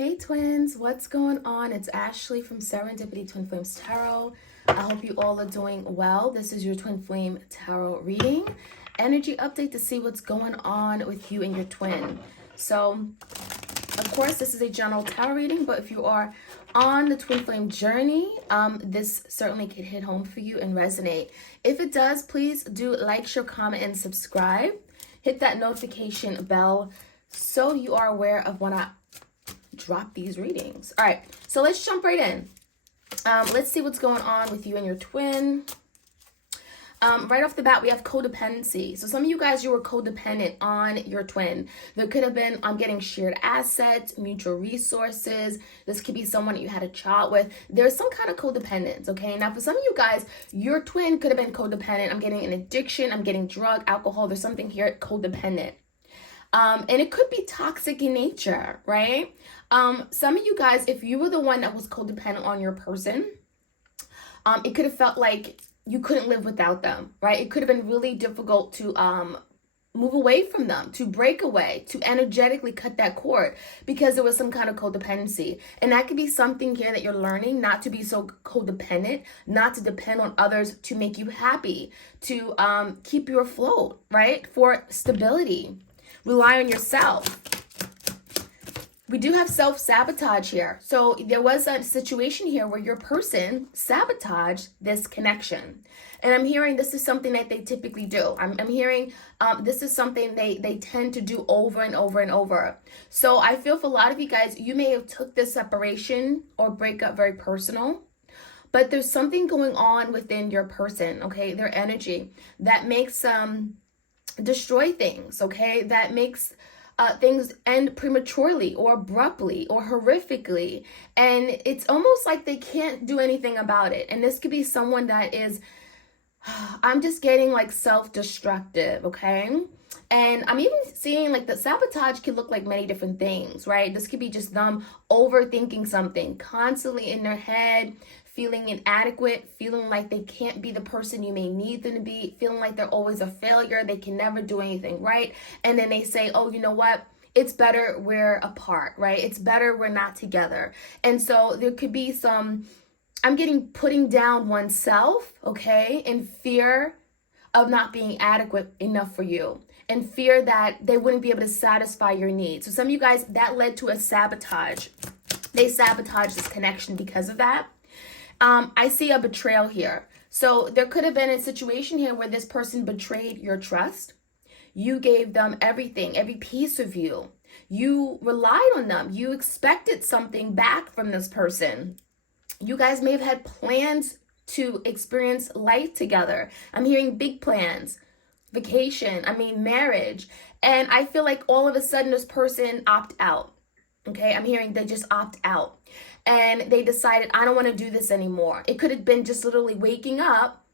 Hey twins, what's going on? It's Ashley from Serendipity Twin Flames Tarot. I hope you all are doing well. This is your Twin Flame Tarot reading. Energy update to see what's going on with you and your twin. So, of course, this is a general tarot reading, but if you are on the Twin Flame journey, this certainly could hit home for you and resonate. If it does, please do like, share, comment, and subscribe. Hit that notification bell so you are aware of when I drop these readings. All right, so let's jump right in. Let's see what's going on with you and your twin. Right off the bat, we have codependency. So some of you guys, you were codependent on your twin. There could have been getting shared assets, mutual resources. This could be someone that you had a child with. There's some kind of codependence, okay? Now, for some of you guys, your twin could have been codependent. I'm getting an addiction. I'm getting drug, alcohol. There's something here codependent. And it could be toxic in nature, right? Some of you guys, if you were the one that was codependent on your person, it could have felt like you couldn't live without them, right? It could have been really difficult to move away from them, to break away, to energetically cut that cord because there was some kind of codependency. And that could be something here that you're learning, not to be so codependent, not to depend on others to make you happy, to keep you afloat, right? For stability. Rely on yourself. We do have self-sabotage here. So there was a situation here where your person sabotaged this connection. And I'm hearing this is something that they typically do. I'm hearing this is something they tend to do over and over and over. So I feel for a lot of you guys, you may have took this separation or breakup very personal. But there's something going on within your person, okay? Their energy that makes destroy things, okay? That makes things end prematurely or abruptly or horrifically. And it's almost like they can't do anything about it. And this could be someone that is, I'm just getting like self-destructive, okay? And I'm even seeing like the sabotage can look like many different things, right? This could be just them overthinking something, constantly in their head, feeling inadequate, feeling like they can't be the person you may need them to be, feeling like they're always a failure, they can never do anything right. And then they say, oh, you know what? It's better we're apart, right? It's better we're not together. And so there could be some, I'm getting putting down oneself, okay, in fear of not being adequate enough for you, and fear that they wouldn't be able to satisfy your needs. So some of you guys, that led to a sabotage. They sabotaged this connection because of that. I see a betrayal here. So there could have been a situation here where this person betrayed your trust. You gave them everything, every piece of you. You relied on them. You expected something back from this person. You guys may have had plans to experience life together. I'm hearing big plans, vacation, marriage. And I feel like all of a sudden this person opt out. Okay, I'm hearing they just opt out. And they decided, I don't want to do this anymore. It could have been just literally waking up.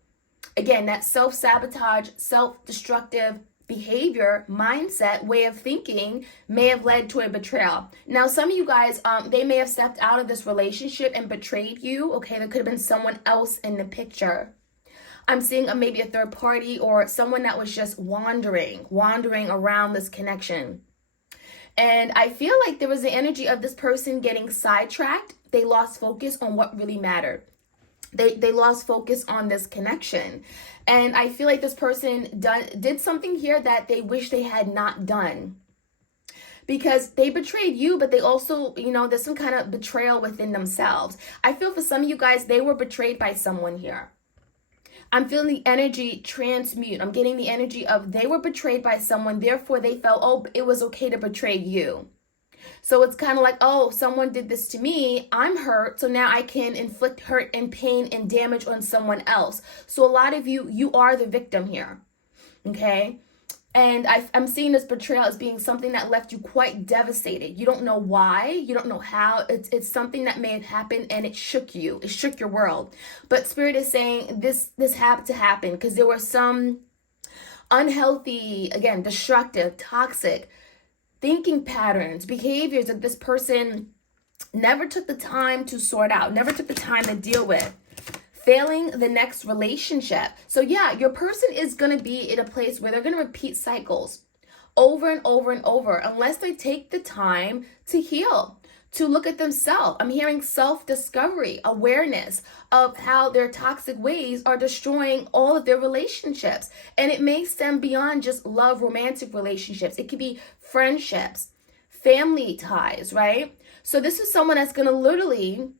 Again, that self-sabotage, self-destructive behavior, mindset, way of thinking may have led to a betrayal. Now, some of you guys, they may have stepped out of this relationship and betrayed you. Okay, there could have been someone else in the picture. I'm seeing maybe a third party or someone that was just wandering around this connection. And I feel like there was the energy of this person getting sidetracked. They lost focus on what really mattered. They lost focus on this connection. And I feel like this person did something here that they wish they had not done. Because they betrayed you, but they also, there's some kind of betrayal within themselves. I feel for some of you guys, they were betrayed by someone here. I'm feeling the energy transmute. I'm getting the energy of they were betrayed by someone. Therefore, they felt, oh, it was okay to betray you. So it's kind of like, oh, someone did this to me. I'm hurt. So now I can inflict hurt and pain and damage on someone else. So a lot of you are the victim here. Okay. And I'm seeing this betrayal as being something that left you quite devastated. You don't know why. You don't know how. It's something that may have happened and it shook you. It shook your world. But Spirit is saying this had to happen because there were some unhealthy, again, destructive, toxic thinking patterns, behaviors that this person never took the time to sort out, never took the time to deal with. Failing the next relationship. So yeah, your person is going to be in a place where they're going to repeat cycles over and over and over unless they take the time to heal, to look at themselves. I'm hearing self-discovery, awareness of how their toxic ways are destroying all of their relationships. And it makes them beyond just love, romantic relationships. It could be friendships, family ties, right? So this is someone that's going to literally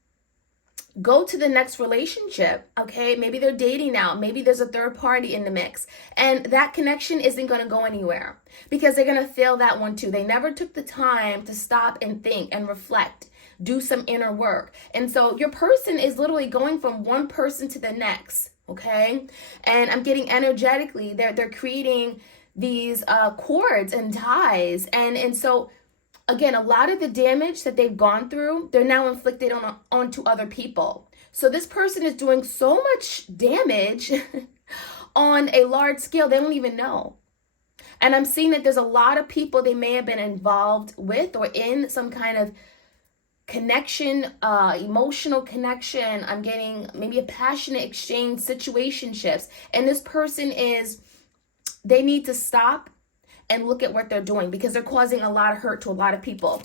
go to the next relationship, okay? Maybe they're dating now. Maybe there's a third party in the mix. And that connection isn't going to go anywhere because they're going to fail that one too. They never took the time to stop and think and reflect, do some inner work. And so your person is literally going from one person to the next, okay? And I'm getting energetically, they're creating these cords and ties. And so again, a lot of the damage that they've gone through, they're now inflicted onto other people. So this person is doing so much damage on a large scale, they don't even know. And I'm seeing that there's a lot of people they may have been involved with or in some kind of connection, emotional connection. I'm getting maybe a passionate exchange, situationships. And this person they need to stop and look at what they're doing because they're causing a lot of hurt to a lot of people.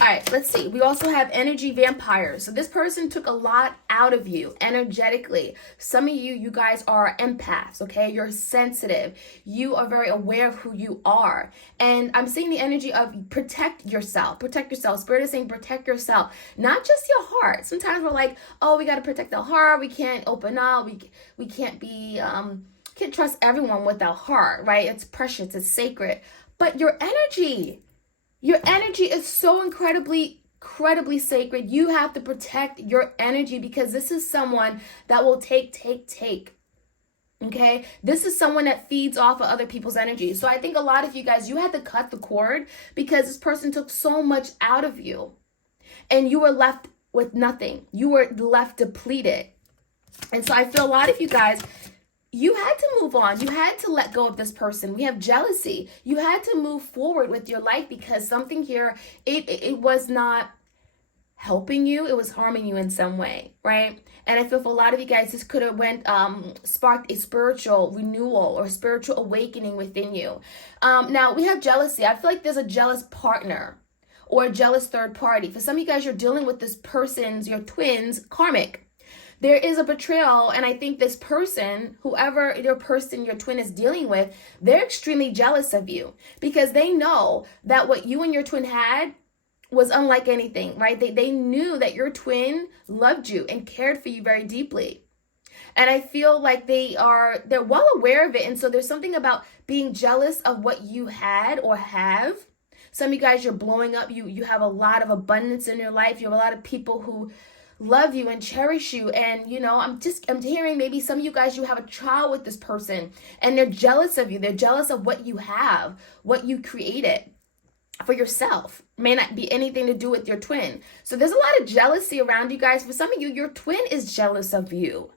All right, let's see. We also have energy vampires. So this person took a lot out of you energetically. Some of you guys are empaths, okay? You're sensitive. You are very aware of who you are. And I'm seeing the energy of protect yourself. Protect yourself. Spirit is saying protect yourself. Not just your heart. Sometimes we're like, oh, we got to protect the heart. We can't open up. We can't be... can't trust everyone with our heart, right? It's precious, it's sacred. But your energy is so incredibly sacred. You have to protect your energy because this is someone that will take. Okay? This is someone that feeds off of other people's energy. So I think a lot of you guys, you had to cut the cord because this person took so much out of you and you were left with nothing. You were left depleted. And so I feel a lot of you guys, you had to move on. You had to let go of this person. We have jealousy. You had to move forward with your life because something here, it was not helping you. It was harming you in some way, right? And I feel for a lot of you guys, this could have sparked a spiritual renewal or spiritual awakening within you. Now, we have jealousy. I feel like there's a jealous partner or a jealous third party. For some of you guys, you're dealing with this person's, your twins, karmic. There is a betrayal, and I think this person, whoever your twin is dealing with, they're extremely jealous of you because they know that what you and your twin had was unlike anything, right? They knew that your twin loved you and cared for you very deeply. And I feel like they're well aware of it. And so there's something about being jealous of what you had or have. Some of you guys, you're blowing up. You have a lot of abundance in your life. You have a lot of people who love you and cherish you. And, I'm hearing maybe some of you guys, you have a child with this person and they're jealous of you. They're jealous of what you have, what you created for yourself. May not be anything to do with your twin. So there's a lot of jealousy around you guys. For some of you, your twin is jealous of you.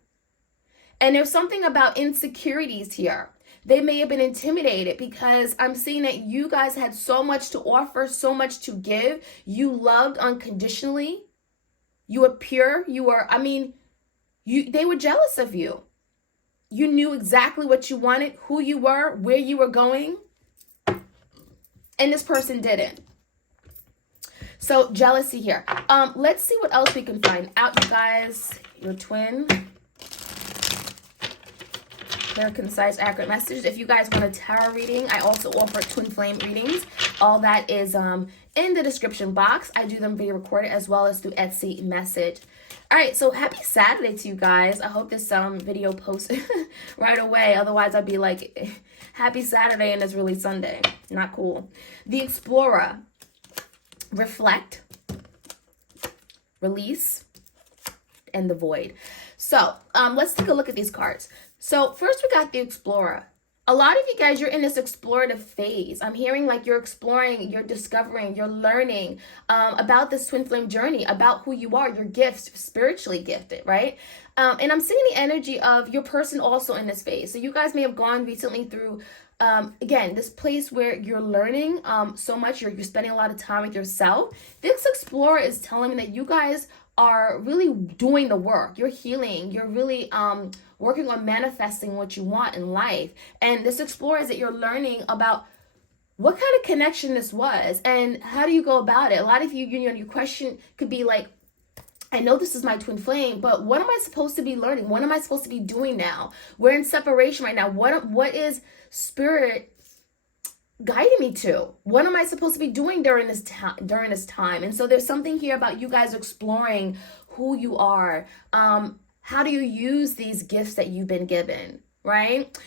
And there's something about insecurities here. They may have been intimidated because I'm seeing that you guys had so much to offer, so much to give. You loved unconditionally. You were pure. They were jealous of you. You knew exactly what you wanted, who you were, where you were going. And this person didn't. So jealousy here. Let's see what else we can find out, you guys. Your twin. Clear, concise, accurate messages. If you guys want a tarot reading, I also offer twin flame readings. All that is in the description box. I do them video recorded as well as through Etsy message. All right, so happy Saturday to you guys. I hope this video posts right away. Otherwise, I'd be like, happy Saturday and it's really Sunday. Not cool. The Explorer. Reflect. Release. And the Void. So let's take a look at these cards. So first we got the Explorer. A lot of you guys, you're in this explorative phase. I'm hearing like you're exploring, you're discovering, you're learning about this twin flame journey, about who you are, your gifts, spiritually gifted, right? And I'm seeing the energy of your person also in this phase. So you guys may have gone recently through, again, this place where you're learning so much, you're spending a lot of time with yourself. This Explorer is telling me that you guys are really doing the work. You're healing. You're really working on manifesting what you want in life. And this Explorer is that you're learning about what kind of connection this was and how do you go about it. A lot of you, your question could be like, I know this is my twin flame, but what am I supposed to be learning? What am I supposed to be doing now? We're in separation right now. What is spirit guiding me to? What am I supposed to be doing during this time? And so there's something here about you guys exploring who you are. How do you use these gifts that you've been given? Right?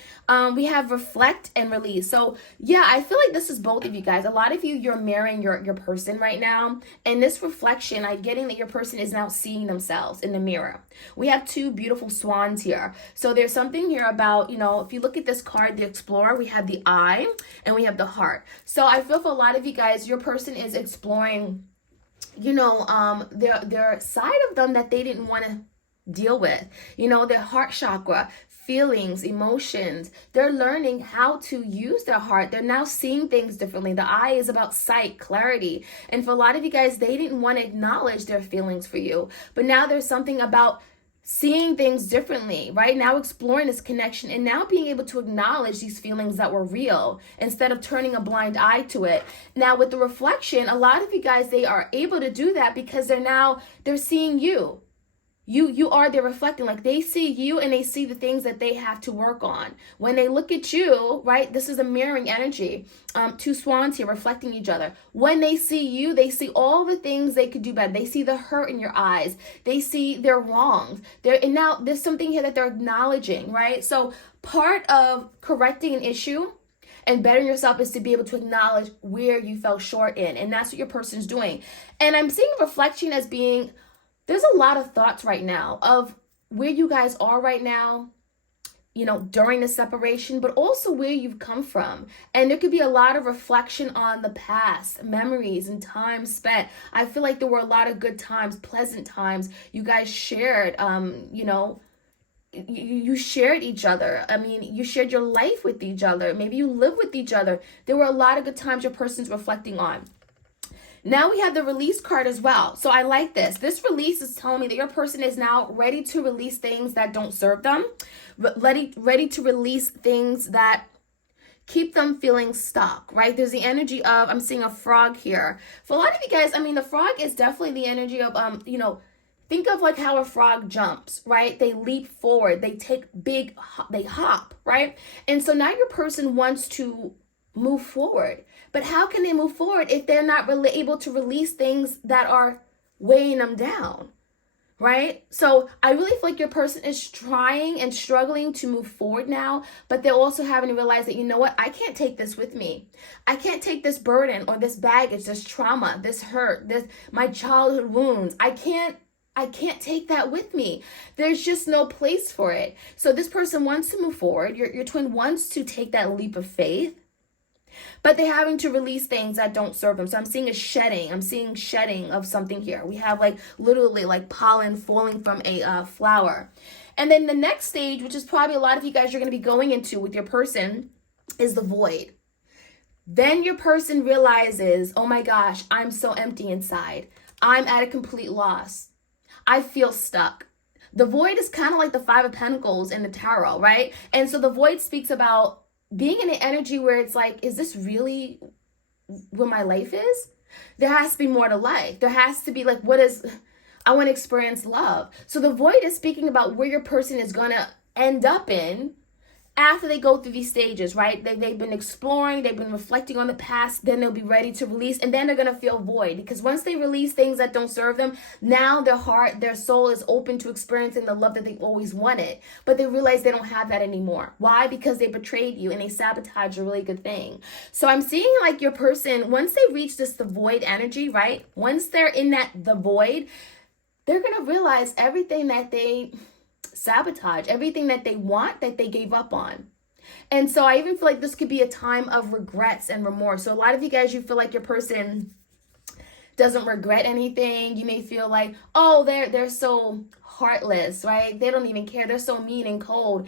We have reflect and release. So yeah, I feel like this is both of you guys. A lot of you, you're mirroring your person right now. And this reflection, I'm getting that your person is now seeing themselves in the mirror. We have two beautiful swans here. So there's something here about, if you look at this card, the Explorer, we have the eye and we have the heart. So I feel for a lot of you guys, your person is exploring, their side of them that they didn't want to deal with, their heart chakra, feelings, emotions. They're learning how to use their heart. They're now seeing things differently. The eye is about sight, clarity. And for a lot of you guys, they didn't want to acknowledge their feelings for you. But now there's something about seeing things differently, right? Now exploring this connection and now being able to acknowledge these feelings that were real instead of turning a blind eye to it. Now with the reflection, a lot of you guys, they are able to do that because they're seeing you. You are there reflecting, like they see you and they see the things that they have to work on. When they look at you, right, this is a mirroring energy. Two swans here reflecting each other. When they see you, they see all the things they could do better. They see the hurt in your eyes. They see their wrongs. And now there's something here that they're acknowledging, right? So part of correcting an issue and bettering yourself is to be able to acknowledge where you fell short in. And that's what your person's doing. And I'm seeing reflection as being, there's a lot of thoughts right now of where you guys are right now, during the separation, but also where you've come from. And there could be a lot of reflection on the past, memories and time spent. I feel like there were a lot of good times, pleasant times. You guys shared, you shared each other. I mean, you shared your life with each other. Maybe you lived with each other. There were a lot of good times your person's reflecting on. Now we have the release card as well. So I like this. This release is telling me that your person is now ready to release things that don't serve them, ready to release things that keep them feeling stuck, right? There's the energy of, I'm seeing a frog here. For a lot of you guys, I mean, the frog is definitely the energy of, think of like how a frog jumps, right? They leap forward, they hop, right? And so now your person wants to move forward. But how can they move forward if they're not really able to release things that are weighing them down, right? So I really feel like your person is trying and struggling to move forward now, but they're also having to realize that, I can't take this with me. I can't take this burden or this baggage, this trauma, this hurt, my childhood wounds. I can't take that with me. There's just no place for it. So this person wants to move forward. Your twin wants to take that leap of faith, but they're having to release things that don't serve them. So I'm seeing shedding of something here. We have literally pollen falling from a flower. And then the next stage, which is probably a lot of you guys are going to be going into with your person, is the void. Then your person realizes, oh my gosh, I'm so empty inside. I'm at a complete loss. I feel stuck. The void is kind of like the Five of Pentacles in the tarot, right? And so the void speaks about being in an energy where it's like, is this really what my life is? There has to be more to life. There has to be I want to experience love. So the void is speaking about where your person is going to end up in after they go through these stages, right? They've been exploring, they've been reflecting on the past, then they'll be ready to release, and then they're going to feel void. Because once they release things that don't serve them, now their heart, their soul is open to experiencing the love that they've always wanted. But they realize they don't have that anymore. Why? Because they betrayed you and they sabotaged a really good thing. So I'm seeing your person, once they reach the void energy, right? Once they're in the void, they're going to realize everything that they sabotage, everything that they want, that they gave up on. And so I even feel like this could be a time of regrets and remorse. So a lot of you guys, you feel like your person doesn't regret anything. You may feel like, oh, they're so heartless, right? They don't even care. They're so mean and cold.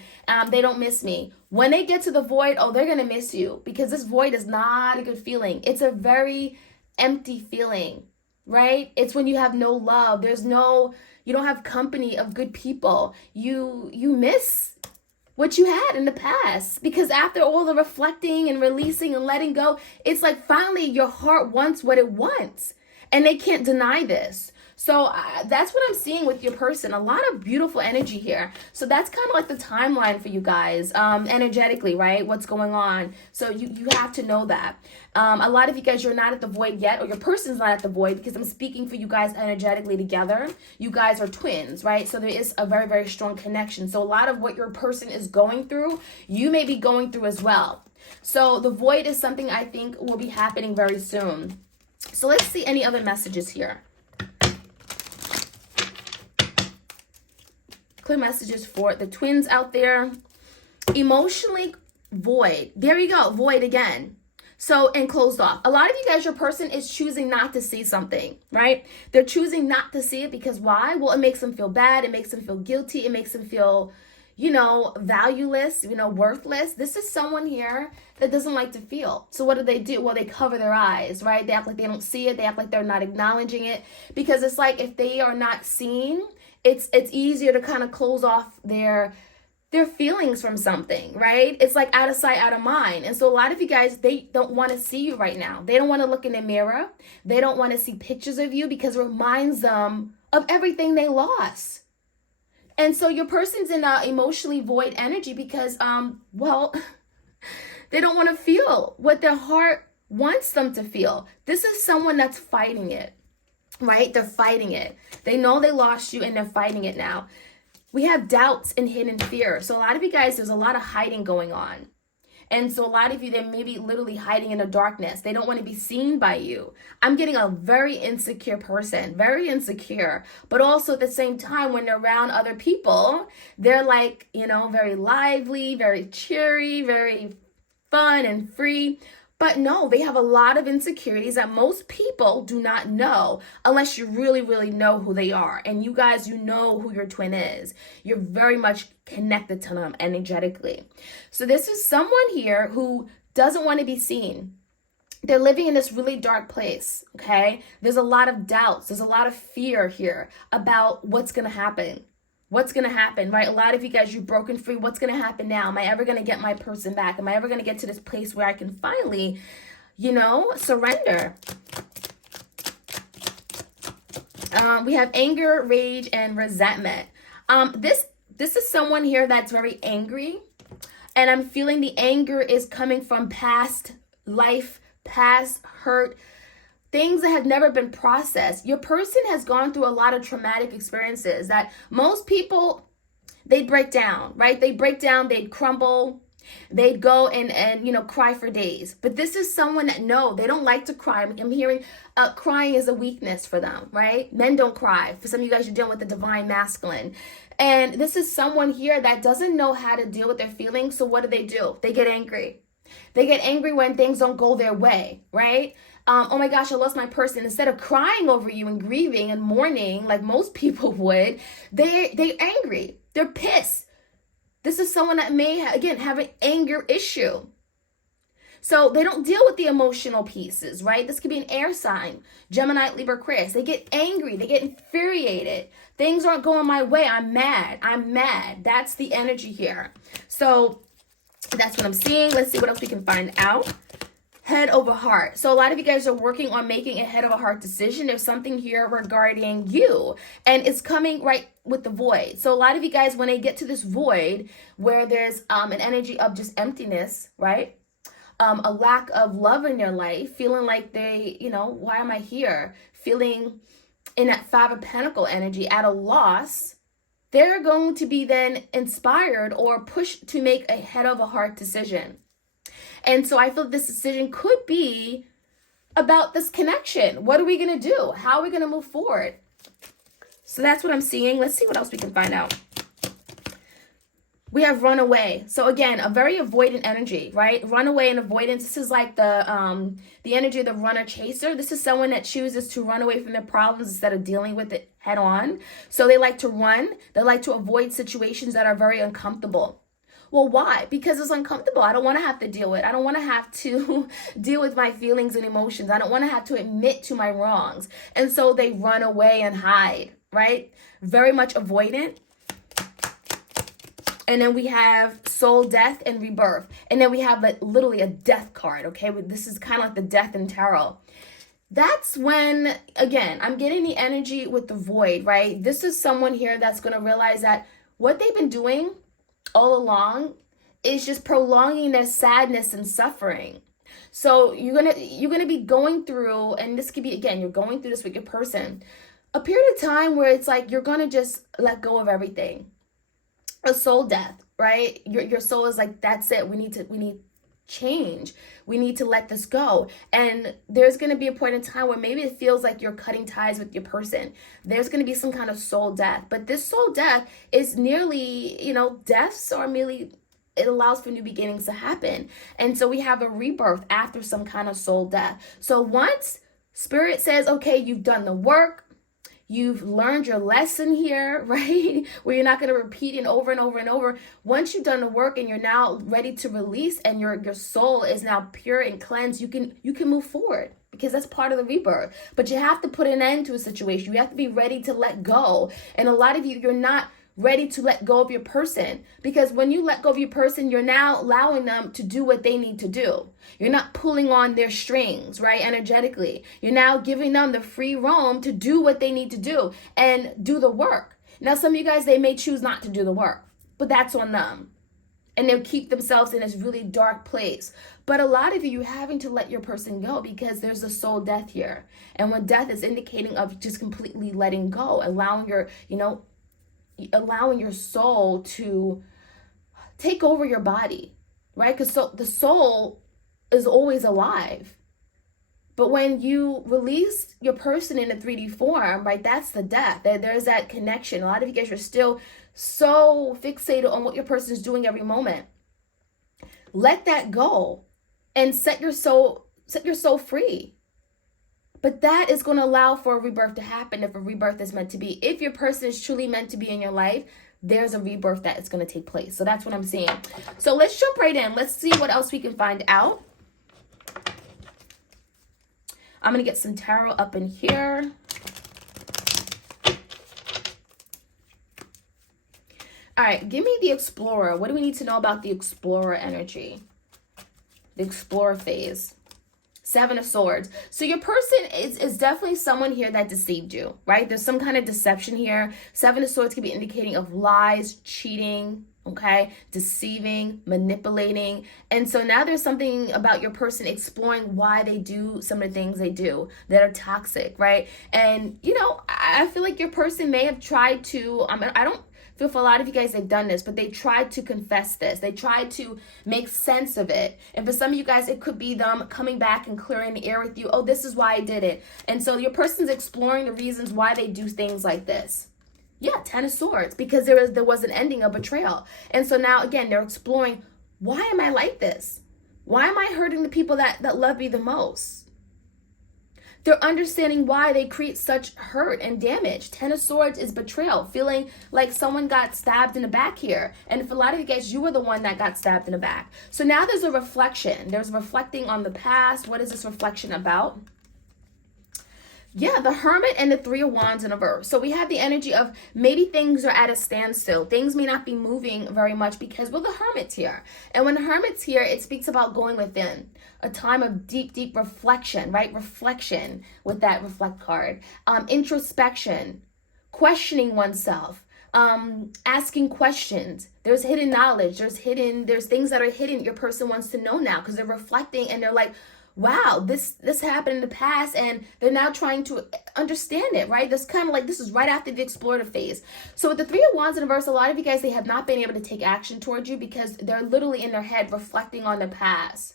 They don't miss me. When they get to the void, oh, they're going to miss you, because this void is not a good feeling. It's a very empty feeling, right? It's when you have no love. You don't have company of good people. You miss what you had in the past. Because after all the reflecting and releasing and letting go, it's like finally your heart wants what it wants. And they can't deny this. So that's what I'm seeing with your person. A lot of beautiful energy here. So that's kind of like the timeline for you guys, energetically, right? What's going on. So you have to know that. A lot of you guys, you're not at the void yet, or your person's not at the void, because I'm speaking for you guys energetically together. You guys are twins, right? So there is a very, very strong connection. So a lot of what your person is going through, you may be going through as well. So the void is something I think will be happening very soon. So let's see any other messages here. Clear messages for the twins out there. Emotionally void. There you go. Void again. So, and closed off. A lot of you guys, your person is choosing not to see something, right? They're choosing not to see it because why? Well, it makes them feel bad. It makes them feel guilty. It makes them feel, valueless, worthless. This is someone here that doesn't like to feel. So what do? Well, they cover their eyes, right? They act like they don't see it. They act like they're not acknowledging it, because it's like if they are not seen, it's easier to kind of close off their feelings from something, right? It's like out of sight, out of mind. And so a lot of you guys, they don't want to see you right now. They don't want to look in the mirror. They don't want to see pictures of you because it reminds them of everything they lost. And so your person's in a emotionally void energy because, they don't want to feel what their heart wants them to feel. This is someone that's fighting it. Right? They're fighting it. They know they lost you and they're fighting it now. We have doubts and hidden fear. So a lot of you guys, there's a lot of hiding going on. And so a lot of you, they may be literally hiding in the darkness. They don't want to be seen by you. I'm getting a very insecure person, very insecure. But also at the same time, when they're around other people, they're like, very lively, very cheery, very fun and free. But no, they have a lot of insecurities that most people do not know unless you really, really know who they are. And you guys, you know who your twin is. You're very much connected to them energetically. So this is someone here who doesn't want to be seen. They're living in this really dark place, okay? There's a lot of doubts. There's a lot of fear here about what's going to happen. What's going to happen, right? A lot of you guys, you've broken free. What's going to happen now? Am I ever going to get my person back? Am I ever going to get to this place where I can finally, surrender? We have anger, rage, and resentment. This is someone here that's very angry. And I'm feeling the anger is coming from past life, past hurt, things that have never been processed. Your person has gone through a lot of traumatic experiences that most people, they'd break down, right? They break down, they'd crumble, they'd go and cry for days. But this is someone that, no, they don't like to cry. I'm hearing crying is a weakness for them, right? Men don't cry. For some of you guys, you're dealing with the divine masculine. And this is someone here that doesn't know how to deal with their feelings. So what do? They get angry. They get angry when things don't go their way, right? Oh my gosh, I lost my person. Instead of crying over you and grieving and mourning like most people would, they're angry. They're pissed. This is someone that may, have an anger issue. So they don't deal with the emotional pieces, right? This could be an air sign, Gemini, Libra, Aquarius. They get angry. They get infuriated. Things aren't going my way. I'm mad. That's the energy here. So that's what I'm seeing. Let's see what else we can find out. Head over heart. So a lot of you guys are working on making a head over heart decision. There's something here regarding you, and it's coming right with the void. So a lot of you guys, when they get to this void where there's an energy of just emptiness, right? A lack of love in their life, feeling like they, why am I here? Feeling in that Five of Pentacles energy at a loss. They're going to be then inspired or pushed to make a head over heart decision. And so I feel this decision could be about this connection. What are we going to do? How are we going to move forward? So that's what I'm seeing. Let's see what else we can find out. We have run away. So again, a very avoidant energy, right? Runaway and avoidance. This is like the energy of the runner chaser. This is someone that chooses to run away from their problems instead of dealing with it head on. So they like to run. They like to avoid situations that are very uncomfortable. Well, why? Because it's uncomfortable. I don't want to have to deal with it. I don't want to have to deal with my feelings and emotions. I don't want to have to admit to my wrongs. And so they run away and hide, right? Very much avoidant. And then we have soul death and rebirth. And then we have like literally a death card, okay? This is kind of like the death in tarot. That's when, again, I'm getting the energy with the void, right? This is someone here that's going to realize that what they've been doing all along is just prolonging their sadness and suffering. So you're gonna be going through, and this could be, again, you're going through this with your person, a period of time where it's like you're gonna just let go of everything. A soul death, right? Your soul is like, that's it. We need change. We need to let this go. And there's going to be a point in time where maybe it feels like you're cutting ties with your person. There's going to be some kind of soul death. But this soul death is nearly, deaths are merely, it allows for new beginnings to happen. And so we have a rebirth after some kind of soul death. So once Spirit says, okay, you've done the work, you've learned your lesson here, right? Where you're not going to repeat it over and over and over. Once you've done the work and you're now ready to release, and your soul is now pure and cleansed, you can move forward, because that's part of the rebirth. But you have to put an end to a situation. You have to be ready to let go. And a lot of you're not ready to let go of your person, because when you let go of your person, you're now allowing them to do what they need to do. You're not pulling on their strings, right? Energetically, you're now giving them the free roam to do what they need to do and do the work. Now, some of you guys, they may choose not to do the work, but that's on them, and they'll keep themselves in this really dark place. But a lot of you having to let your person go, because there's a soul death here. And when death is indicating of just completely letting go, allowing your soul to take over your body, right? Because the soul is always alive. But when you release your person in a 3D form, right, that's the death. There's that connection. A lot of you guys are still so fixated on what your person is doing every moment. Let that go and set your soul free. But that is going to allow for a rebirth to happen if a rebirth is meant to be. If your person is truly meant to be in your life, there's a rebirth that is going to take place. So that's what I'm seeing. So let's jump right in. Let's see what else we can find out. I'm going to get some tarot up in here. All right, give me the Explorer. What do we need to know about the Explorer energy? The Explorer phase. 7 of Swords. So your person is definitely someone here that deceived you, right? There's some kind of deception here. 7 of Swords can be indicating of lies, cheating, okay, deceiving, manipulating. And so now there's something about your person exploring why they do some of the things they do that are toxic, right? And, I feel like your person may have tried to, I don't feel for a lot of you guys, they've done this, but they tried to confess this. They tried to make sense of it. And for some of you guys, it could be them coming back and clearing the air with you. Oh, this is why I did it. And so your person's exploring the reasons why they do things like this. Yeah, 10 of Swords, because there was an ending of betrayal. And so now, again, they're exploring, why am I like this? Why am I hurting the people that love me the most? They're understanding why they create such hurt and damage. 10 of Swords is betrayal, feeling like someone got stabbed in the back here. And for a lot of you guys, you were the one that got stabbed in the back. So now there's a reflection. There's reflecting on the past. What is this reflection about? Yeah, the Hermit and the 3 of Wands in reverse. So we have the energy of maybe things are at a standstill. Things may not be moving very much because, well, the Hermit's here. And when the Hermit's here, it speaks about going within. A time of deep, deep reflection, right? Reflection with that reflect card. Introspection. Questioning oneself. Asking questions. There's hidden knowledge. There's things that are hidden your person wants to know now because they're reflecting and they're like, wow, this happened in the past, and they're now trying to understand it, right? That's kind of like, this is right after the explorative phase. So with the 3 of Wands in reverse, a lot of you guys, they have not been able to take action towards you because they're literally in their head reflecting on the past.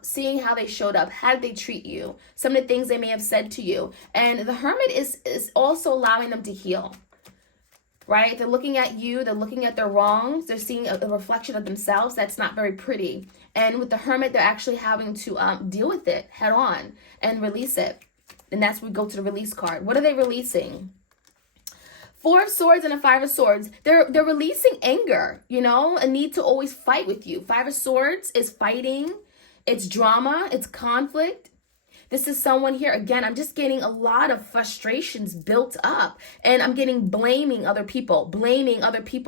Seeing how they showed up, how did they treat you, some of the things they may have said to you. And the Hermit is also allowing them to heal. Right? They're looking at you. They're looking at their wrongs. They're seeing a reflection of themselves that's not very pretty. And with the Hermit, they're actually having to deal with it head on and release it. And that's where we go to the release card. What are they releasing? 4 of Swords and a 5 of Swords. They're releasing anger, a need to always fight with you. 5 of Swords is fighting. It's drama. It's conflict. This is someone here, again, I'm just getting a lot of frustrations built up, and I'm getting blaming other people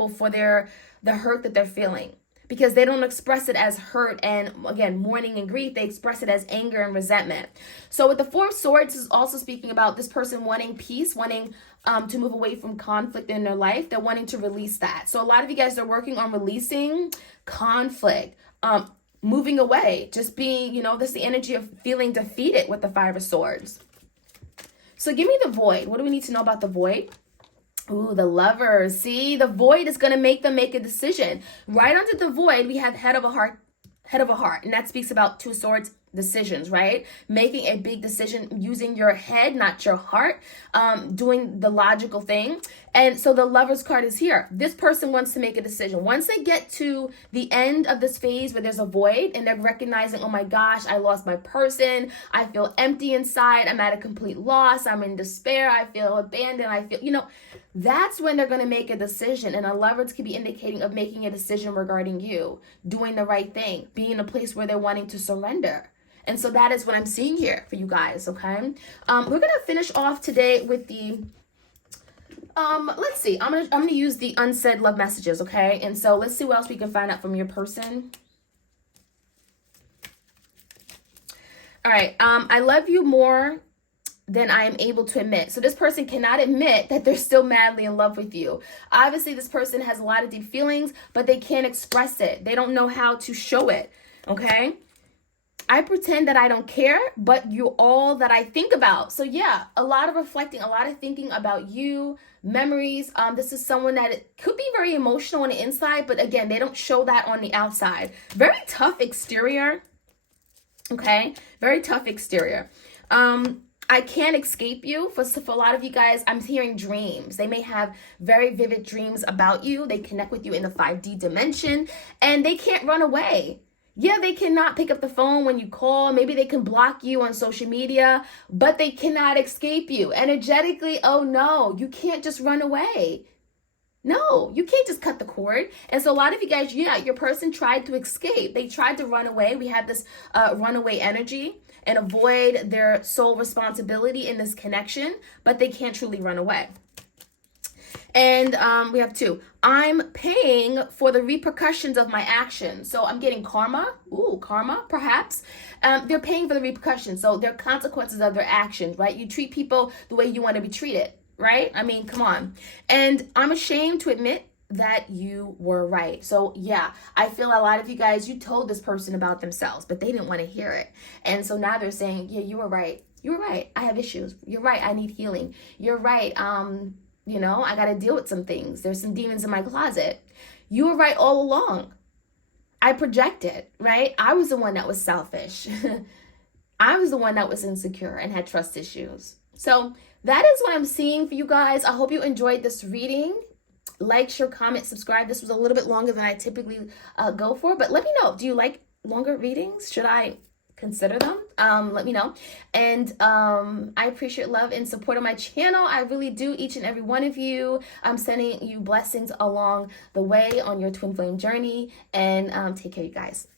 for their the hurt that they're feeling, because they don't express it as hurt and, again, mourning and grief. They express it as anger and resentment. So with the Four of Swords is also speaking about this person wanting peace, wanting to move away from conflict in their life. They're wanting to release that. So a lot of you guys are working on releasing conflict, moving away, just being, this is the energy of feeling defeated with the Five of Swords. So give me the Void. What do we need to know about the Void? Ooh, the Lovers. See, the Void is going to make them make a decision. Right under the Void, we have Head of a Heart. And that speaks about Two of Swords decisions, right? Making a big decision using your head, not your heart, doing the logical thing. And so the Lovers card is here. This person wants to make a decision. Once they get to the end of this phase where there's a void and they're recognizing, oh my gosh, I lost my person. I feel empty inside. I'm at a complete loss. I'm in despair. I feel abandoned. I feel, that's when they're going to make a decision. And a Lovers could be indicating of making a decision regarding you, doing the right thing, being in a place where they're wanting to surrender. And so that is what I'm seeing here for you guys, okay? We're going to finish off today with the, let's see. I'm gonna use the unsaid love messages, okay? And so let's see what else we can find out from your person. All right, I love you more than I am able to admit. So this person cannot admit that they're still madly in love with you. Obviously, this person has a lot of deep feelings, but they can't express it. They don't know how to show it, okay? I pretend that I don't care, but you're all that I think about. So yeah, a lot of reflecting, a lot of thinking about you, memories. This is someone that could be very emotional on the inside, but again, they don't show that on the outside. Very tough exterior, okay? Very tough exterior. I can't escape you. For a lot of you guys, I'm hearing dreams. They may have very vivid dreams about you. They connect with you in the 5D dimension, and they can't run away. Yeah, they cannot pick up the phone when you call. Maybe they can block you on social media, but they cannot escape you. Energetically, oh no, you can't just run away. No, you can't just cut the cord. And so a lot of you guys, yeah, your person tried to escape. They tried to run away. We have this runaway energy and avoid their sole responsibility in this connection, but they can't truly run away. And we have two. I'm paying for the repercussions of my actions. So I'm getting karma. Ooh, karma, perhaps. They're paying for the repercussions. So they're consequences of their actions, right? You treat people the way you want to be treated, right? I mean, come on. And I'm ashamed to admit that you were right. So yeah, I feel a lot of you guys, you told this person about themselves, but they didn't want to hear it. And so now they're saying, yeah, you were right. You were right. I have issues. You're right. I need healing. You're right. I got to deal with some things. There's some demons in my closet. You were right all along. I projected, right? I was the one that was selfish. I was the one that was insecure and had trust issues. So that is what I'm seeing for you guys. I hope you enjoyed this reading. Like, share, comment, subscribe. This was a little bit longer than I typically go for, but let me know. Do you like longer readings? Should I consider them? Let me know. And I appreciate love and support on my channel. I really do, each and every one of you. I'm sending you blessings along the way on your twin flame journey, and take care, you guys.